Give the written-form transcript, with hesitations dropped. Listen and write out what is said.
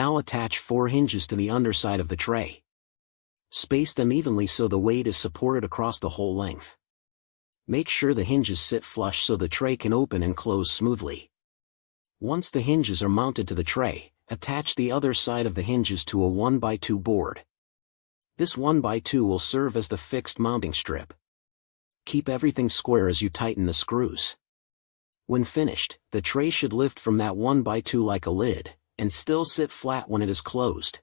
Now attach 4 hinges to the underside of the tray. Space them evenly so the weight is supported across the whole length. Make sure the hinges sit flush so the tray can open and close smoothly. Once the hinges are mounted to the tray, attach the other side of the hinges to a 1x2 board. This 1x2 will serve as the fixed mounting strip. Keep everything square as you tighten the screws. When finished, the tray should lift from that 1x2 like a lid, and still sit flat when it is closed.